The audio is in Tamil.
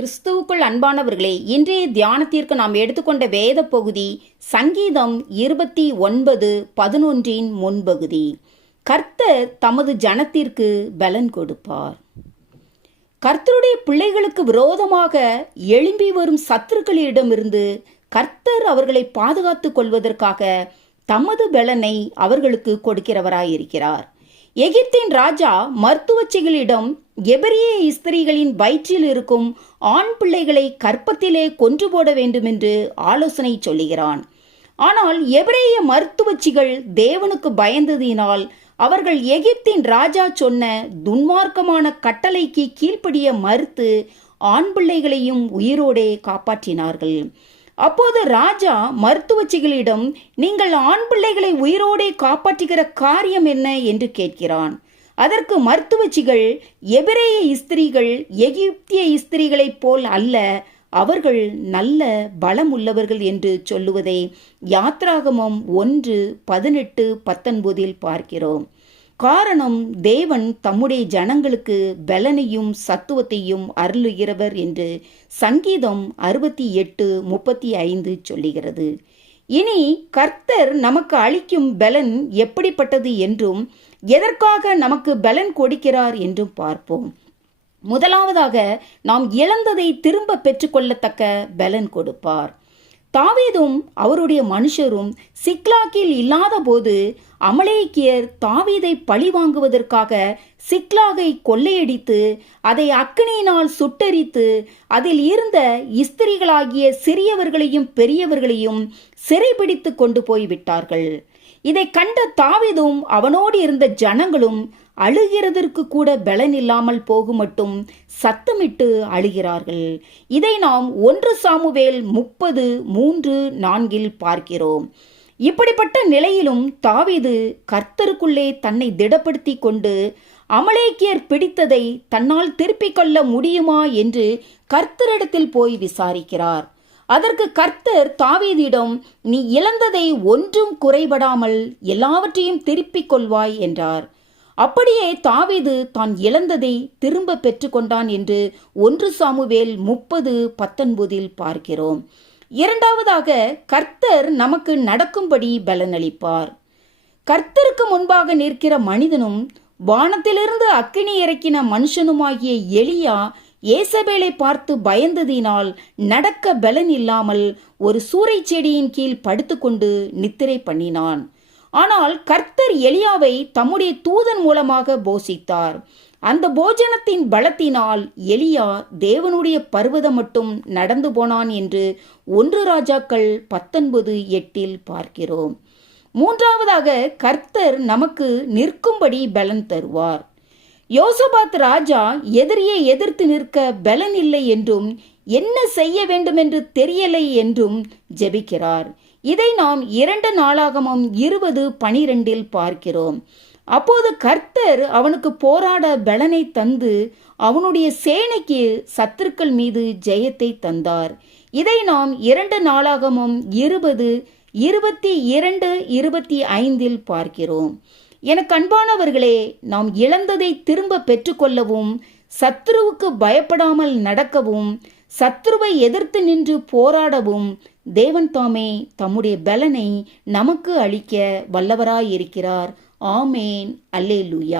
கிறிஸ்துவுக்குள் அன்பானவர்களே இன்றைய தியானத்திற்கு நாம் எடுத்துக்கொண்ட வேத பகுதி சங்கீதம் இருபத்தி ஒன்பது பதினொன்றின் முன்பகுதி. கர்த்தர் தமது ஜனத்திற்கு பலன் கொடுப்பார். கர்த்தருடைய பிள்ளைகளுக்கு விரோதமாக எழும்பி வரும் சத்துருக்களிடமிருந்து கர்த்தர் அவர்களை பாதுகாத்துக் கொள்வதற்காக தமது பலனை அவர்களுக்கு கொடுக்கிறவராயிருக்கிறார். எகிப்தின் ராஜா மருத்துவச்சிகளிடம் எபரிய இஸ்திரிகளின் வயிற்றில் இருக்கும் ஆண் பிள்ளைகளை கற்பத்திலே கொன்று போட வேண்டுமென்று ஆலோசனை சொல்லுகிறான். ஆனால் எபிரேய மருத்துவச்சிகள் தேவனுக்கு பயந்ததினால் அவர்கள் எகிப்தின் ராஜா சொன்ன துன்மார்க்கமான கட்டளைக்கு கீழ்ப்படிய மறுத்து ஆண் பிள்ளைகளையும் உயிரோடே காப்பாற்றினார்கள். அப்போது ராஜா மருத்துவச்சிகளிடம் நீங்கள் ஆண் பிள்ளைகளை உயிரோடே காப்பாற்றுகிற காரியம் என்ன? என்று கேட்கிறான். அதற்கு மருத்துவச்சிகள் எபிரேய இஸ்திரிகள் எகிப்திய இஸ்திரிகளைப் போல் அல்ல அவர்கள் நல்ல பலம் உள்ளவர்கள் என்று சொல்லுவதை யாத்ராகமம் ஒன்று பதினெட்டு பத்தொன்பதில் பார்க்கிறோம். காரணம் தேவன் தம்முடைய ஜனங்களுக்கு பலனையும் சத்துவத்தையும் அருளுகிறவர் என்று சங்கீதம் அறுபத்தி எட்டு முப்பத்தி ஐந்து சொல்லுகிறது. இனி கர்த்தர் நமக்கு அளிக்கும் பலன் எப்படிப்பட்டது என்றும் எதற்காக நமக்கு பலன் கொடுக்கிறார் என்றும் பார்ப்போம். முதலாவதாக நாம் இழந்ததை திரும்ப பெற்றுக்கொள்ளத்தக்க பலன் கொடுப்பார். தாவீதும் அவருடைய மனுஷரும் சிக்லாக்கில் இல்லாத போது அமலேக்கியர் தாவீதை பழி வாங்குவதற்காக சிக்லாகை கொள்ளையடித்து அதை அக்னியினால் சுட்டரித்து அதில் இருந்த இஸ்திரிகளாகிய சிறியவர்களையும் பெரியவர்களையும் சிறைபிடித்து கொண்டு போய் விட்டார்கள் இதை கண்ட தாவீதும் அவனோடு இருந்த ஜனங்களும் அழுகிறதற்கு கூட பலன் இல்லாமல் போகும் மட்டும் சத்தமிட்டு அழுகிறார்கள். இதை நாம் ஒன்று சாமுவேல் முப்பது மூன்று நான்கில் பார்க்கிறோம். இப்படிப்பட்ட நிலையிலும் தாவீது கர்த்தருக்குள்ளே தன்னை திடப்படுத்தி கொண்டு அமலேக்கியர் பிடித்ததை தன்னால் திருப்பிக் கொள்ள முடியுமா என்று கர்த்தரிடத்தில் போய் விசாரிக்கிறார். அதற்கு கர்த்தர் தாவீதிடம் நீ இழந்ததை ஒன்றும் குறைபடாமல் எல்லாவற்றையும் திருப்பிக் கொள்வாய் என்றார். அப்படியே தாவீது தான் இழந்ததை திரும்ப பெற்றுக்கொண்டான் என்று ஒன்று சாமுவேல் முப்பது பத்தொன்பதில் பார்க்கிறோம். இரண்டாவதாக கர்த்தர் நமக்கு நடக்கும்படி பலனளிப்பார். கர்த்தருக்கு முன்பாக நிற்கிற மனிதனும் வானத்திலிருந்து அக்கினி இறக்கின மனுஷனுமாகிய எலியா ஏசபேலை பார்த்து பயந்ததினால் நடக்க பலன் இல்லாமல் ஒரு சூறை செடியின் கீழ் படுத்துக்கொண்டு நித்திரை பண்ணினான். ஆனால் கர்த்தர் எலியாவை தம்முடைய தூதன் மூலமாக போஷித்தார். அந்த போஜனத்தின் பலத்தினால் எலியா தேவனுடைய பர்வதம் மட்டும் நடந்து போனான் என்று ஒன்று ராஜாக்கள் பத்தொன்பது எட்டில் பார்க்கிறோம். மூன்றாவதாக கர்த்தர் நமக்கு நிற்கும்படி பலன் தருவார். யோசபாத் ராஜா எதிரியை எதிர்த்து நிற்க பலன் இல்லை என்றும் என்ன செய்ய வேண்டுமென்று தெரியலை என்றும் ஜெபிக்கிறார். இதை நாம் இரண்டு நாளாகமும் இருபது பனிரெண்டில் பார்க்கிறோம். அப்போது கர்த்தர் அவனுக்கு போராட பலனை தந்து அவனுடைய சேனைக்கு சத்துருக்கள் மீது ஜெயத்தை தந்தார். இதை நாம் இரண்டு நாளாகமும் இருபது இருபத்தி இரண்டு இருபத்தி ஐந்தில் பார்க்கிறோம். எனக்கு அன்பானவர்களே நாம் இழந்ததை திரும்ப பெற்றுக்கொள்ளவும் சத்ருவுக்கு பயப்படாமல் நடக்கவும் சத்ருவை எதிர்த்து நின்று போராடவும் தேவன் தாமே தம்முடைய பலனை நமக்கு அளிக்க வல்லவராயிருக்கிறார். ஆமேன். அல்லேலூயா.